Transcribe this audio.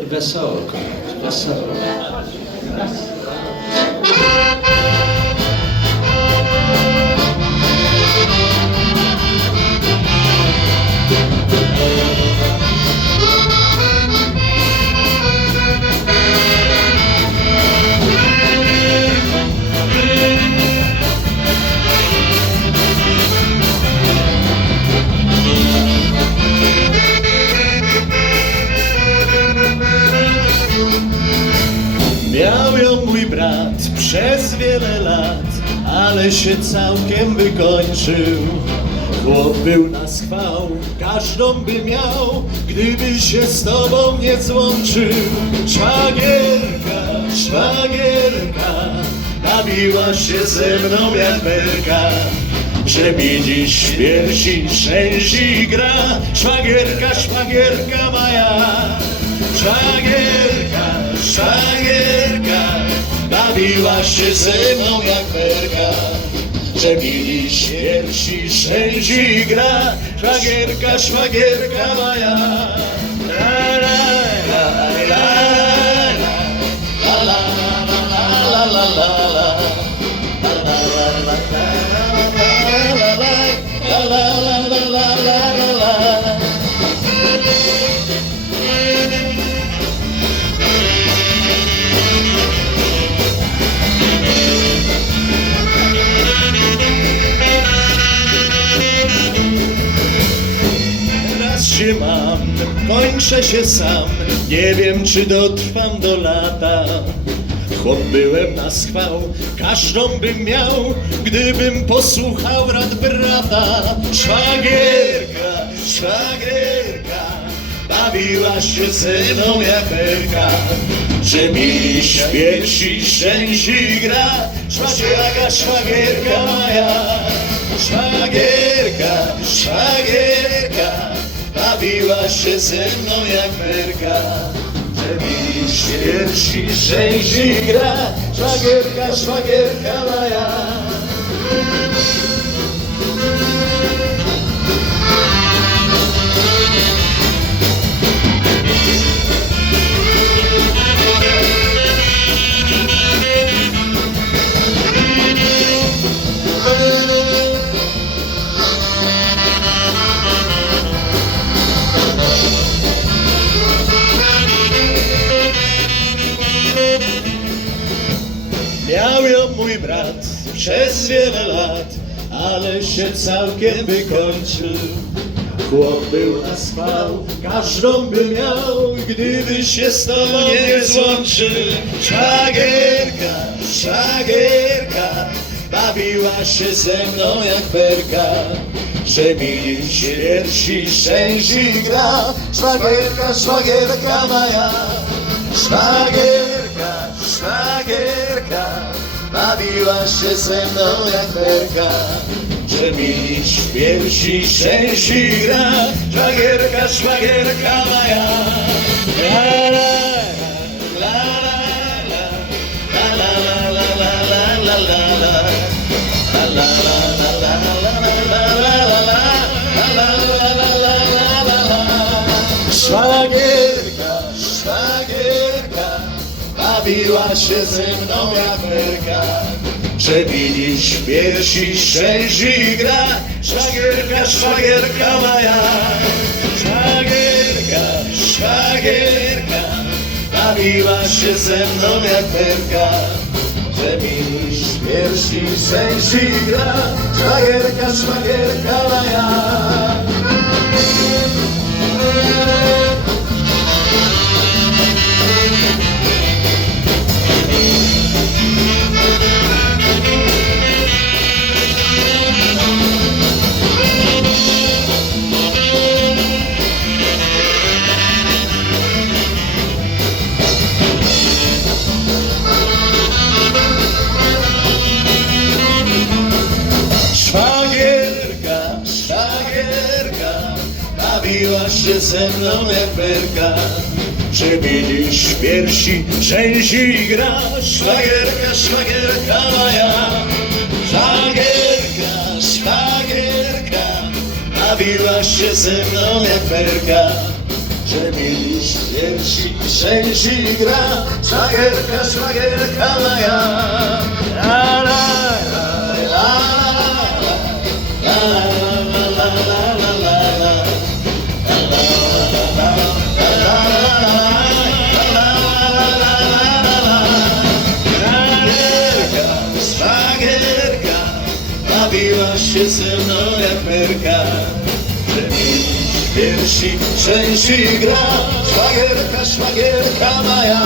E peça outra. Miał ją mój brat przez wiele lat, ale się całkiem wykończył. Chłop był na schwał, każdą by miał, gdyby się z tobą nie złączył. Szwagierka, szwagierka, bawiła się ze mną jak belka. Że mi dziś piersi szczęści gra, szwagierka, szwagierka moja. Szwagierka, szwagierka, bawiła się ze mną jak perka. Że mi śmierci szczęści gra, szwagierka, szwagierka moja. Kończę się sam, nie wiem czy dotrwam do lata. Chłop byłem na schwał, każdą bym miał, gdybym posłuchał rad brata. Szwagierka, szwagierka, bawiła się ze mną jak perka. Że mi śmierci szczęści gra, szwagierka, szwagierka moja. Szwagierka, szwagierka, bawiła się ze mną jak perka. Że mi śmierci szczęści gra, szwagierka, szwagierka moja. Mój brat przez wiele lat, ale się całkiem wykończył. Chłop był na spał, każdą by miał, gdyby się z tobą nie złączył. Szwagierka, szwagierka, bawiła się ze mną jak perka. Że mi śmierci szczęści gra, szwagierka, szwagierka moja. Dzieliła się ze mną jak berka Że mi piersi szczęsi gra Szwagierka, szwagierka moja la, Szwagierka, szwagierka, bawiła się ze mną jak myrka. W piersi szczęści gra, szwagierka, szwagierka moja. Szwagierka, szwagierka, bawiła się ze mną jak perka. W piersi szczęści gra, szwagierka, szwagierka moja. się ze mną jak perka. Przebiliś piersi, rzęsi i gra. Szwagierka, szwagierka moja. Szwagierka, szwagierka Bawiłaś się ze mną jak perka Przebiliś piersi, rzęsi i gra. Szwagierka, szwagierka moja. La, la. się ze mną jak merka Piersi, trzęsi gra, szwagierka, szwagierka moja